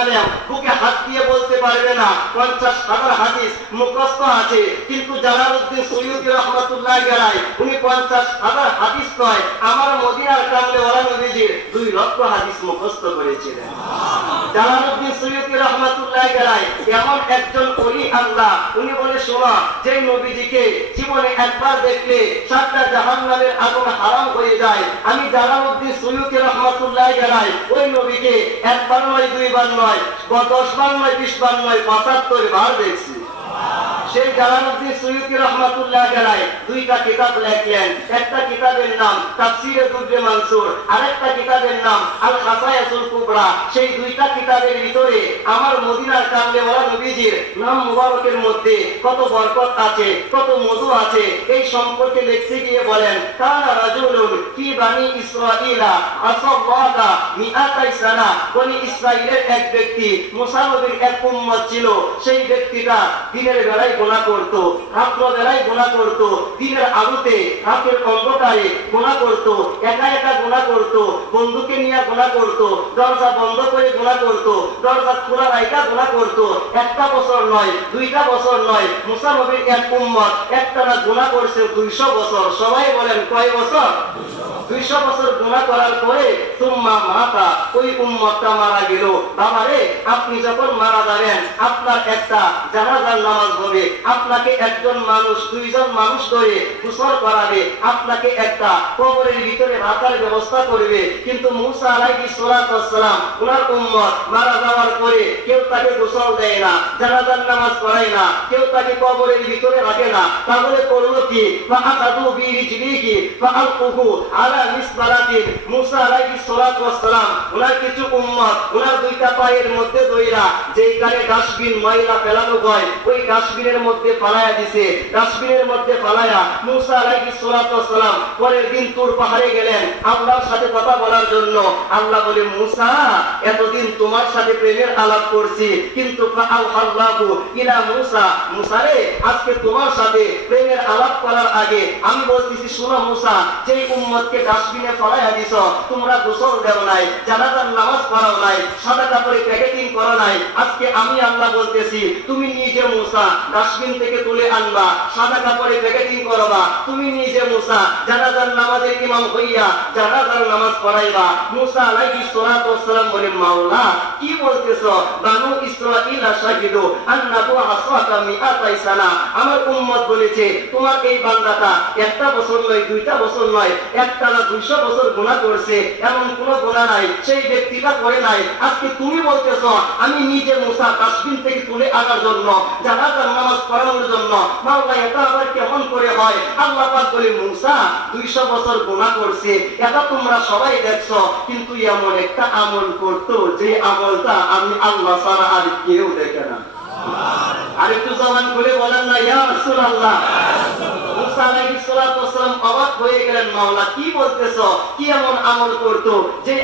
আলেম বুকে হাত দিয়ে বলতে পারবে না 50,000 হাদিস মুখস্থ আছে, কিন্তু জালালউদ্দিন সুয়ুতী রাহমাতুল্লাহি আলাইহি উনি 50,000 হাদিস কয়, আমার মদিনার কামলেওয়ালা নবীজির 2 লক্ষ হাদিস মুখস্থ করেছিলেন। জালালউদ্দিন সুয়ুতী রাহমাতুল্লাহি আলাইহি এমন একজন ওলি আল্লাহ, উনি বলে শোনা, যে নবীজিকে জীবনে একবার দেখলে 7টা জাহান্নামের আগুন হারাম হয়ে যায়। আমি জালালউদ্দিন সুয়ুতী রাহমাতুল্লাহি আলাইহি ওই নবীকে একবার নয়, 2 বার নয়, 10 বার নয়, 20 বার নয়, 75 বার দেখছি। সেই জালালউদ্দিন সুয়ুতী রাহমাতুল্লাহি আলাইহি 2টা কিতাব লেখলেন। একটা কিতাবের নাম তাফসীরে দুররে মানসুর, আরেকটা কিতাবের নাম আল খাসায়াতুল কুবরা। সেই 2টা কিতাবের ভিতরে আমার মদিনার কামলেওয়ালা নবীজির নাম মুবারকের মধ্যে কত বরকত আছে, কত মধু আছে, এই সম্পর্কে লিখতে গিয়ে বলেন, কানা রাজুলুন ফি বানি ইসরাঈলা আসাল্লাহা মিআতাই সানা। বনি ইসরাঈলের এক ব্যক্তি, মুসা নবীর এক উম্মত ছিল। সেই ব্যক্তিটা দিনের বেলায় গুনাহ করত, রাত্র বেলায় গুনাহ করত, দিনের আলোতে রাতের অন্ধকারে গুনাহ করত, একা একা গুনাহ করত, বন্ধুকে নিয়ে গুনাহ করত, দরজা বন্ধ করে গুনাহ করত, দরজা খোলা রাখা গুনাহ করত। 1টা বছর নয়, 2টা বছর নয়, মুসা নবীর এক উম্মত একটানা গুনাহ করছে 200 বছর। সবাই বলেন কয় বছর? 200 বছর গুনাহ করার পরে সুম্মা মাতা, ওই উম্মতটা মারা গেল। বাবারে, আপনি যখন মারা যাবেন আপনার একটা জানাজার নামাজ হবে, আপনাকে একজন মানুষ 2জন মানুষ ধরে গোসল করাবে, আপনাকে একটা কবরের ভিতরে রাখার ব্যবস্থা করবে। কিন্তু মুসা আলাইহিস সালাতু ওয়াস সালাম ওনার উম্মত মারা যাওয়ার পরে কেউ তাকে গোসল দেয় না, জানাজার নামাজ পড়ায় না, কেউ তাকে কবরের ভিতরে রাখে না। তাহলে করলো কি? ফাআকাদু বিরিজলিহি ফাআলকুহু আলা মিসবালাতিন। মুসা আলাইহিস সালাতু ওয়াস সালাম ওনার কিছু উম্মত ওনার 2টা পায়ের মধ্যে দইরা যেইখানে ডাস্টবিন ময়লা ফেলানো হয় ওই ডাস্টবিনের মধ্যে ফালায়া দিছে। ডাস্টবিনের মধ্যে ফালায়া মুসা আলাইহিস সালাতু ওয়াস সালাম পরের দিন তুর পাহাড়ে গেলেন আল্লাহর সাথে কথা বলার জন্য। আল্লাহ বলে, মুসা, এতদিন তোমার সাথে প্রেমের আলাপ করছি, কিন্তু ফাআলহাল্লাহু ইলা মুসা, মুসা রে, আজকে তোমার সাথে প্রেমের আলাপ করার আগে আমি বলতেছি, শোনো মুসা, যেই উম্মতকে ডাস্টবিনে ফালায়া দিছো, তোমরা গোসল দেও নাই, জানাজার নামাজ পড়াও নাই, সাদা কাপড়ে প্যাকেটিং করো নাই, আজকে আমি আল্লাহ বলতেছি তুমি নিজে মুসা ডাস্টবিন থেকে তুলে আনবা, সাদা কাপড়ে প্যাকেটিং করবা, তুমি নিজে মুসা জানাজার নামাজের ইমাম হইয়া জানাজার নামাজ পড়াইবা। মুসা আলাইহিস সালাতু ওয়াস সালাম বলে, মাওলা কি বলতেছো? বানু ইসরাঈল শাহিদু আন্নাহু আসাকা মিআতাই সানা। আমার উম্মত বলেছে তোমার এই বান্দাটা 1টা বছর নয়, 2টা বছর নয়, একটানা 200 বছর গুনাহ করছে, এমন কোনো গুনাহ নাই সেই ব্যক্তিটা করে নাই। আজকে তুমি বলতেছো আমি নিজে মুসা ডাস্টবিন থেকে তুলে আনার জন্য, জানাজার নামাজ পড়ানোর জন্য। মাওলা, এটা আবার কেমন করে হয়? আল্লাহ পাক বলে, মুসা 200 বছর গুনাহ করছে, এটা তোমরা সবাই দেখছো, কিন্তু এমন একটা আমল করতো যে আমলটা আমি আল্লাহ ছাড়া আর কেউ দেখে না। আরেকটু জবান খুলে বলেন না ইয়া রাসূলুল্লাহ। মুসা আলাইহিস সালাতু ওয়াস সালাম অবাক হয়ে গেলেন, মাওলা কি বলতেছো? কি এমন আমল করতো যে